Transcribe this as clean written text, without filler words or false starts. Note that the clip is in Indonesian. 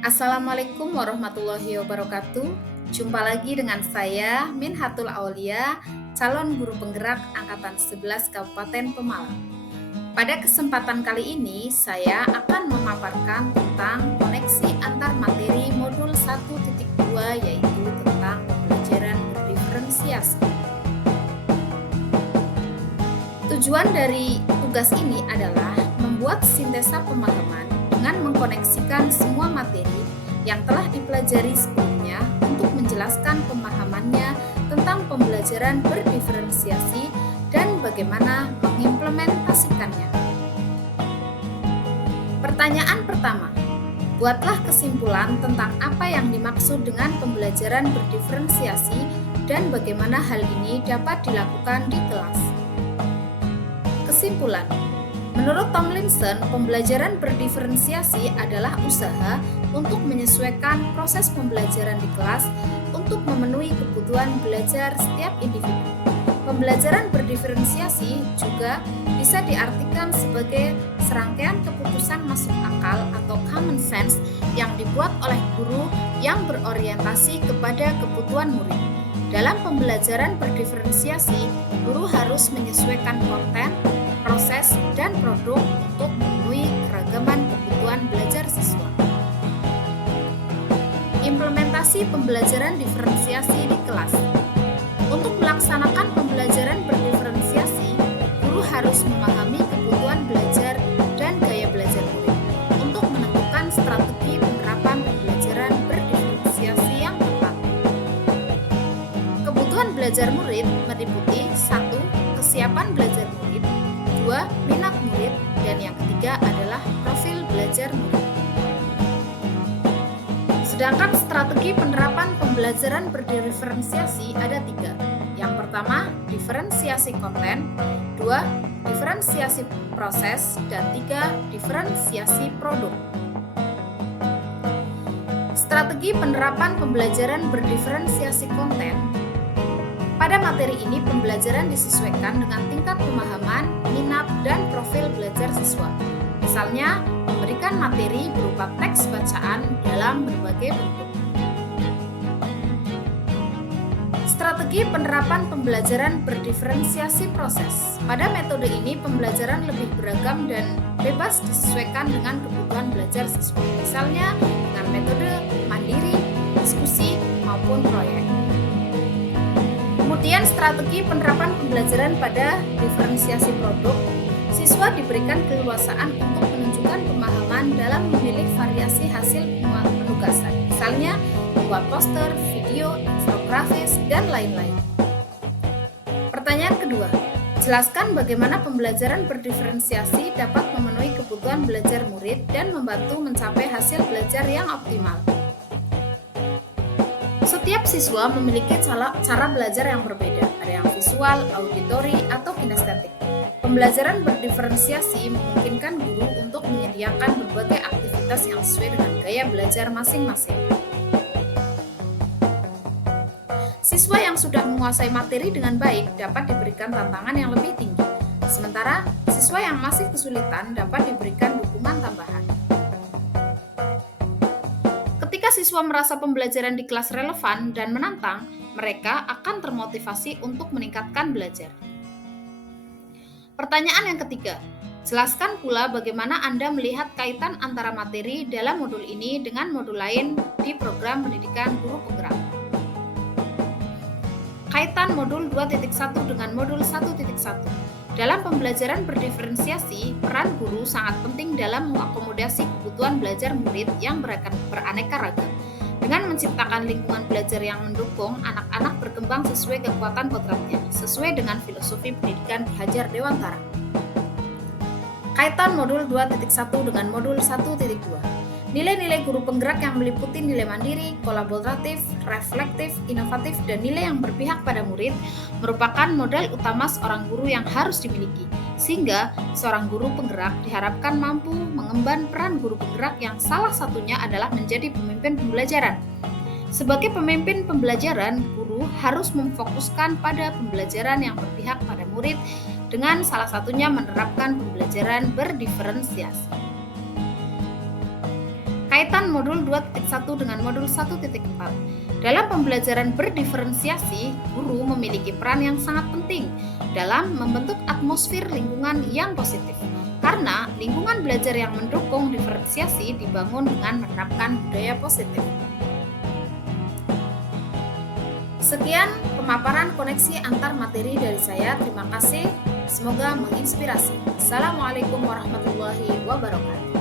Assalamualaikum warahmatullahi wabarakatuh. Jumpa lagi dengan saya Minhatul Aulia, calon guru penggerak angkatan 11 Kabupaten Pemalang. Pada kesempatan kali ini saya akan memaparkan tentang koneksi antar materi modul 1.2 yaitu tentang pembelajaran berdiferensiasi. Tujuan dari tugas ini adalah membuat sintesa pemahaman dengan mengkoneksikan semua materi yang telah dipelajari sebelumnya untuk menjelaskan pemahamannya tentang pembelajaran berdiferensiasi dan bagaimana mengimplementasikannya. Pertanyaan pertama, buatlah kesimpulan tentang apa yang dimaksud dengan pembelajaran berdiferensiasi dan bagaimana hal ini dapat dilakukan di kelas. Kesimpulan, menurut Tomlinson, pembelajaran berdiferensiasi adalah usaha untuk menyesuaikan proses pembelajaran di kelas untuk memenuhi kebutuhan belajar setiap individu. Pembelajaran berdiferensiasi juga bisa diartikan sebagai serangkaian keputusan masuk akal atau common sense yang dibuat oleh guru yang berorientasi kepada kebutuhan murid. Dalam pembelajaran berdiferensiasi, guru harus menyesuaikan konten, proses, dan produk untuk memenuhi keragaman kebutuhan belajar siswa. Implementasi pembelajaran diferensiasi di kelas. Untuk melaksanakan pembelajaran berdiferensiasi, guru harus memahami kebutuhan belajar dan gaya belajar murid untuk menentukan strategi penerapan pembelajaran berdiferensiasi yang tepat. Kebutuhan belajar murid meliputi 1. Kesiapan belajar murid, 2. Minat murid, dan yang ketiga adalah profil belajar murid. Sedangkan strategi penerapan pembelajaran berdiferensiasi ada 3. Yang pertama, diferensiasi konten, 2. Diferensiasi proses, dan 3. Diferensiasi produk. Strategi penerapan pembelajaran berdiferensiasi konten. Pada materi ini, pembelajaran disesuaikan dengan tingkat pemahaman, minat, dan profil belajar siswa. Misalnya, memberikan materi berupa teks bacaan dalam berbagai bentuk. Strategi penerapan pembelajaran berdiferensiasi proses. Pada metode ini, pembelajaran lebih beragam dan bebas disesuaikan dengan kebutuhan belajar siswa. Misalnya, dengan metode mandiri, diskusi, maupun proyek. Kemudian strategi penerapan pembelajaran pada diferensiasi produk, siswa diberikan keleluasaan untuk menunjukkan pemahaman dalam memilih variasi hasil penugasan, misalnya membuat poster, video, infografis, dan lain-lain. Pertanyaan kedua, jelaskan bagaimana pembelajaran berdiferensiasi dapat memenuhi kebutuhan belajar murid dan membantu mencapai hasil belajar yang optimal. Setiap siswa memiliki cara belajar yang berbeda, ada yang visual, auditori, atau kinestetik. Pembelajaran berdiferensiasi memungkinkan guru untuk menyediakan berbagai aktivitas yang sesuai dengan gaya belajar masing-masing. Siswa yang sudah menguasai materi dengan baik dapat diberikan tantangan yang lebih tinggi, sementara siswa yang masih kesulitan dapat diberikan dukungan tambahan. Ketika siswa merasa pembelajaran di kelas relevan dan menantang, mereka akan termotivasi untuk meningkatkan belajar. Pertanyaan yang ketiga, jelaskan pula bagaimana Anda melihat kaitan antara materi dalam modul ini dengan modul lain di program pendidikan guru penggerak. Kaitan modul 2.1 dengan modul 1.1. Dalam pembelajaran berdiferensiasi, peran guru sangat penting dalam mengakomodasi kebutuhan belajar murid yang beraneka ragam. Dengan menciptakan lingkungan belajar yang mendukung, anak-anak berkembang sesuai kekuatan kodratnya, sesuai dengan filosofi pendidikan Ki Hajar Dewantara. Kaitan modul 2.1 dengan modul 1.2. Nilai-nilai guru penggerak yang meliputi nilai mandiri, kolaboratif, reflektif, inovatif, dan nilai yang berpihak pada murid merupakan modal utama seorang guru yang harus dimiliki, sehingga seorang guru penggerak diharapkan mampu mengemban peran guru penggerak yang salah satunya adalah menjadi pemimpin pembelajaran. Sebagai pemimpin pembelajaran, guru harus memfokuskan pada pembelajaran yang berpihak pada murid dengan salah satunya menerapkan pembelajaran berdiferensiasi. Kaitan modul 2.1 dengan modul 1.4. Dalam pembelajaran berdiferensiasi, guru memiliki peran yang sangat penting dalam membentuk atmosfer lingkungan yang positif. Karena lingkungan belajar yang mendukung diferensiasi dibangun dengan menerapkan budaya positif. Sekian pemaparan koneksi antar materi dari saya. Terima kasih. Semoga menginspirasi. Assalamualaikum warahmatullahi wabarakatuh.